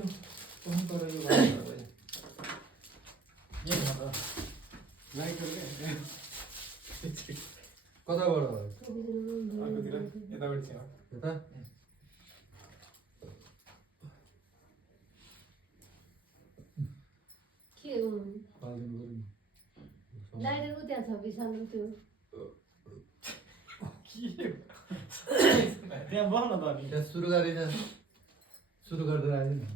कहाँ पर यो भाइ यहाँ त लाइटर के कताबाट अर्कोतिर यताबाट चाहिँ हो यता के हो लाइटर को त्यहाँ छ बिसाल्नु त्यो त्यहाँ बस्न त अनि त्यहाँ सुरु गरेर गर्दै आयो नि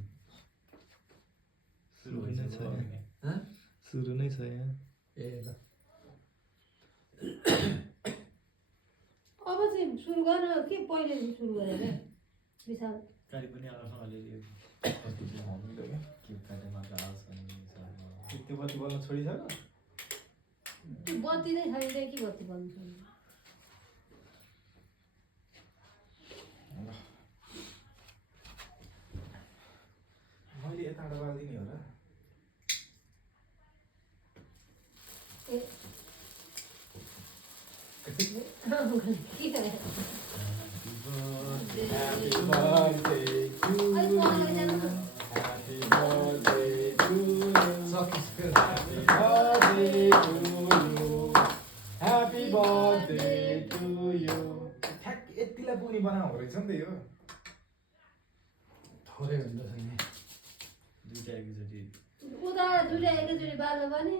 सुरु नै छ यहाँ ए ल अब चाहिँ सुरु गर्न के पहिले सुरु गरेर बिसाल गाडी पनि आउँछ अलिअलि कति चाहिँ हमिलो क्या के काटेमा त आउँछ अनि त्यो बत्ती बल्न छोडिसक्यो त्यो बत्ती नै छैन कि बत्ती बल्नु छैन मैले यताबाट बालिदिने हो र ए के Happy birthday to you. Happy birthday to you. Happy birthday to you. Happy birthday to you. ठ्याक यतिलाई पुग्ने बनाएको रहेछ नि त यो थोरै हुन्छ नि दुईटा एकचोटि उता दुईटा एकैचोटि बाल्नु पनि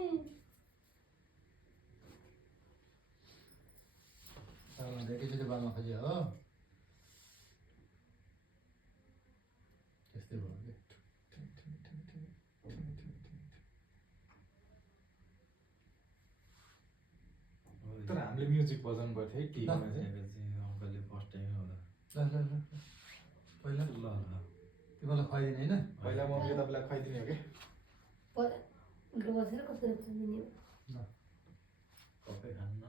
एकैचोटि बाल्न खोज्यो हो त्यस्तै भयो कि तर हामीले म्युजिक बजाउनु पर्थ्यो है केकमा चाहिँ अङ्कलले फर्स्ट टाइम होला ल ल ल पहिला ल ल तिमीलाई खुवाइदिने होइन पहिला मम्मीले तपाईँलाई खुवाइदिने हो कि बसेर कसरी खाइदिने ल सबै खान्न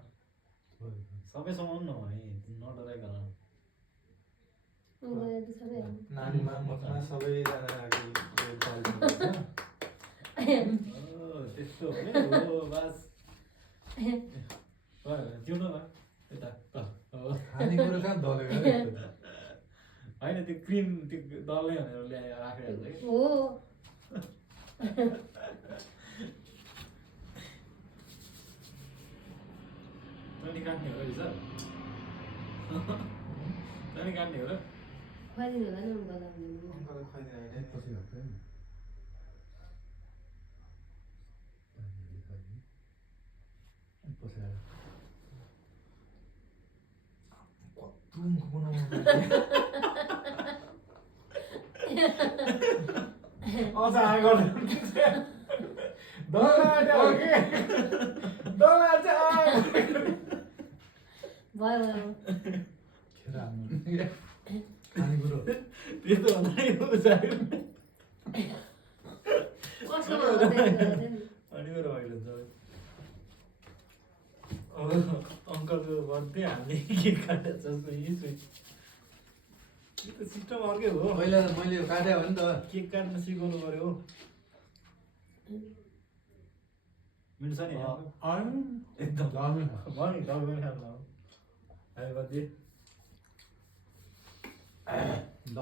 सबै समाउनु न है नडराइकन सबै नानीमा ममा सबैजना त्यस्तो हो बास त्यो न यता खानेकुरो कहाँ दलेको होइन त्यो क्रिम त्यो डल्लै भनेर ल्याएर राखेर हुन्छ कि हो तैँले काट्ने हो र तैँले काट्ने हो र खुवाइदिनु होला नि अङ्कल अङ्कललाई खुवाइदिनु होइन पछि भएको नि पछि आयो कत्रुमको बनाउनु अझ आए गर्नु भयो खेर हाल्नु खानेकुरो त्यो त भन्दै कस्तो भयो अनि मेरो होइन अङ्कलको बर्थडे हामीले के काटेको छ यो त सिस्टम अर्कै हो पहिला मैले काटेँ हो नि त केक काट्न सिकाउनु पर्यो हो मिल्छ नि एकदम दामी भयो नि तपाईँ पनि खानु ह्यापी बर्थडे ल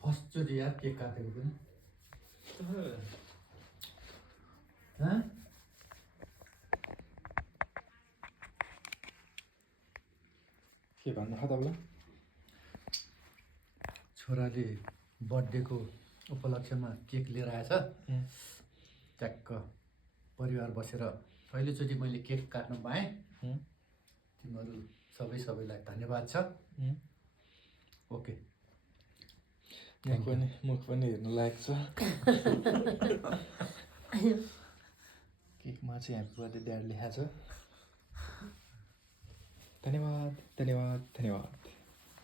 फर्स्टचोटि यार केक काटेको पनि हँ के भन्नु छ तपाईँलाई छोराले बर्थडेको उपलक्ष्यमा केक लिएर आएछ ट्याक्क परिवार बसेर पहिलोचोटि मैले केक काट्न पाएँ तिमीहरू सबैलाई धन्यवाद छ ओके मुख पनि हेर्नु लायक छ केकमा चाहिँ ह्यापी बर्थडे ड्याड लेखाएको छ धन्यवाद धन्यवाद धन्यवाद